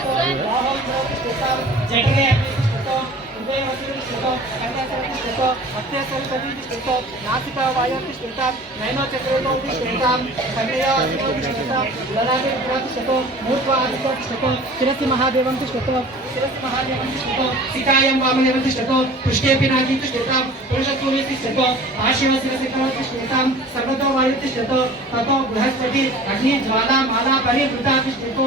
శ్రీతాం జఠరే శ్రీతో హృదయవతి శ్రీతో కంఠేశ్వరి శ్రీతో హస్తేశ్వరి శ్రీతో నాసికా వాయోతి శ్రీతాం నయనో చక్రేతో శ్రీతాం కన్యయో మూర్ధ్వాదితో శ్రీతో శిరసి మహాదేవం శ్రీతో శిరసి మహాదేవం శ్రీతో సీతాయం వామదేవం శ్రీతో పృష్ఠేపి నాగీతి శ్రీతాం పురుషత్వమేతి శ్రీతో ఆశివ శిరసి కరోతి సర్వతో వాయుతి శ్రీతో తతో బృహస్పతి అగ్ని జ్వాలా మాలా పరివృతాతి శ్రీతో.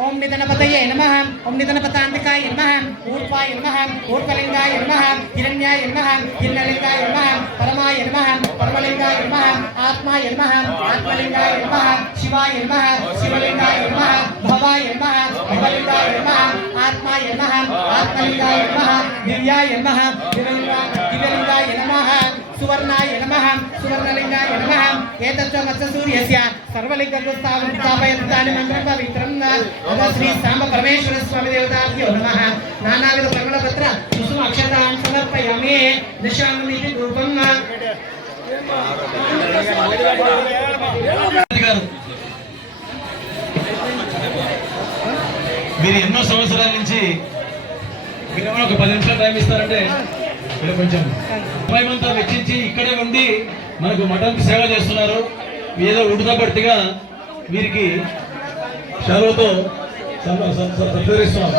ఓం నిధనపతయే నమ. ఓం నిధనపతాంతకాయ నమ. ఊర్వాయ నమ. ఊర్వలింగాయ నమ. హిరణ్యాయ నమ. హిరణలింగాయ నమ. పరమాయ నమ. పరమలింగాయ నమ. ఆత్మాయ నమ. ఆత్మలింగాయ నమ. శివాయ నమ. శివలింగాయ నమ. భవాయ నమ. భవలింగాయ నమ. ఆత్మాయ నమ. ఆత్మలింగాయ నమ. దివ్యాయ నమ. దివ్యలింగాయ దివ్యలింగాయ నమ. సువర్ణాయ నమ. సువర్ణలింగాయ నమ. ఏతచ్చ మత్స్య సూర్యస్య సర్వలింగం స్థాపయత్తాని మంత్రం పవిత్రం అద శ్రీ సాంబ పరమేశ్వర స్వామి దేవతాభ్యో నమ. నానావిధ పత్ర కుసుమ అక్షతాన్ సమర్పయామి. రూపం మీరు ఎన్నో సంవత్సరాల నుంచి మీరు ఒక పది నిమిషాలు టైం ఇస్తారంటే మీరు కొంచెం సమయమంతా వెచ్చించి ఇక్కడే ఉండి మనకు మఠంకి సేవ చేస్తున్నారు. ఏదో ఉడతబడితిగా వీరికి సెలవుతో సత్కరిస్తున్నాం.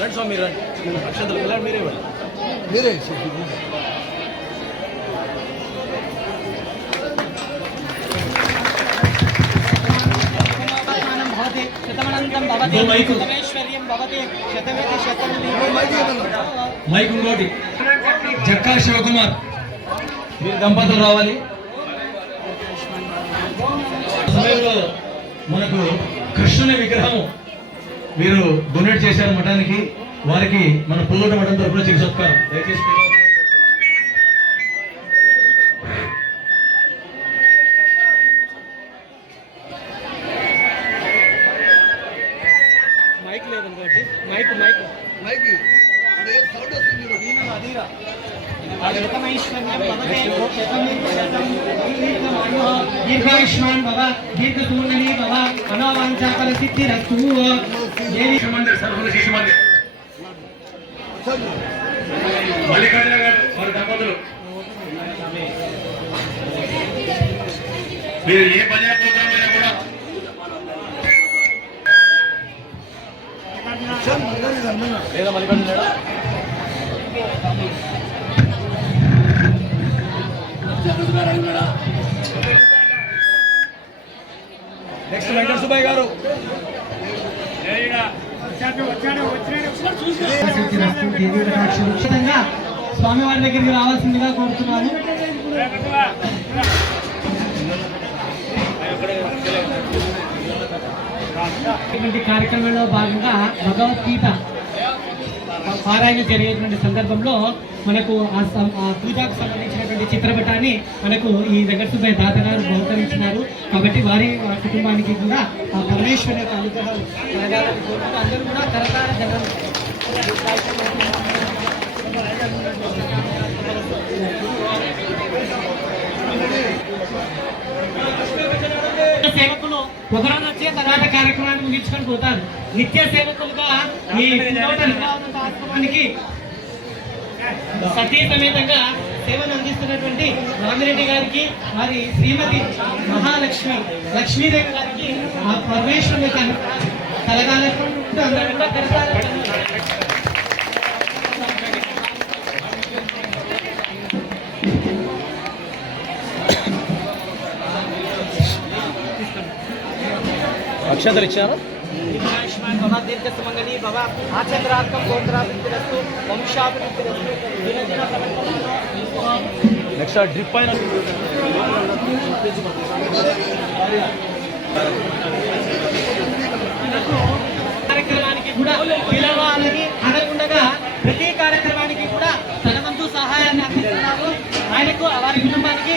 రండి స్వామి రండి. అక్షంతలు వెళ్ళండి మీరే. శతమనంతం భవతి మైకు. శతమేశ్వర్యం భవతి శతమేతి శతం మైక్ ఇంకోటి. జక్కా శివకుమార్. మీరు దంపతులు రావాలి. సమయంలో మనకు కృష్ణుని విగ్రహం మీరు డొనేట్ చేశారు మఠానికి వారికి మన పుల్లట మఠం తరఫున చిరు సత్కారం దయచేసి మైక్ లేదు ఇంకోటి మైక్ మైక్ దీర్ఘాయుష్మాన్ భవ దీర్ఘ సుమంగళి భవ మనోవాంఛాఫల సిద్ధిరస్తు దేవి శిశు మందిర్ సర్వల శిశు మందిర్ మల్లికార్జున గారు వారి దంపతులు మీరు ఏ భజన లేదా మల్లికార్జున లేడా? నెక్స్ట్ వెంకట సుబ్బయ్య గారు స్వామివారి దగ్గరికి రావాల్సిందిగా కోరుతున్నాను ఇటువంటి కార్యక్రమంలో భాగంగా భగవద్గీత పారాయణ జరిగేటువంటి సందర్భంలో మనకు ఆ ఆ పూజకు సంబంధించినటువంటి చిత్రపటాన్ని మనకు ఈ వెంకటసుబ్బయ్య తాత గారు బహుకరించినారు. కాబట్టి వారి కుటుంబానికి కూడా ఆ పరమేశ్వరి యొక్క అనుగ్రహం అందరూ కూడా తరతర జనం సేవకులు ఒకరోజు వచ్చి తర్వాత కార్యక్రమాన్ని ముగించుకొని పోతారు. నిత్య సేవకులుగా ఈ పునోట సతీ సమేతంగా సేవను అందిస్తున్నటువంటి రామిరెడ్డి గారికి వారి శ్రీమతి మహాలక్ష్మి లక్ష్మీదేవి గారికి ఆ పరమేశ్వరుని కల- కలగాలని అక్షతలు ఇచ్చారా ఇచ్చారు భవ గోత్రాభివృద్ధిరస్తు వంశాభివృద్ధిరస్తు దినదిన. నెక్స్ట్ డ్రిప్ అయిన కార్యక్రమానికి కూడా పిలవాలని అనకుండగా ప్రతి కార్యక్రమానికి కూడా తన వంతు సహాయాన్ని అందిస్తున్నారు ఆయనకు వారి కుటుంబానికి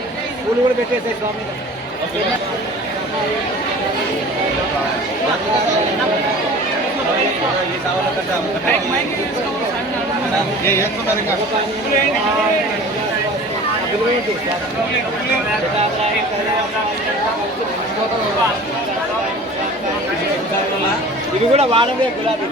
పూలు కూడా పెట్టేసే స్వామి ఇది కూడా వాడవే గులాబీ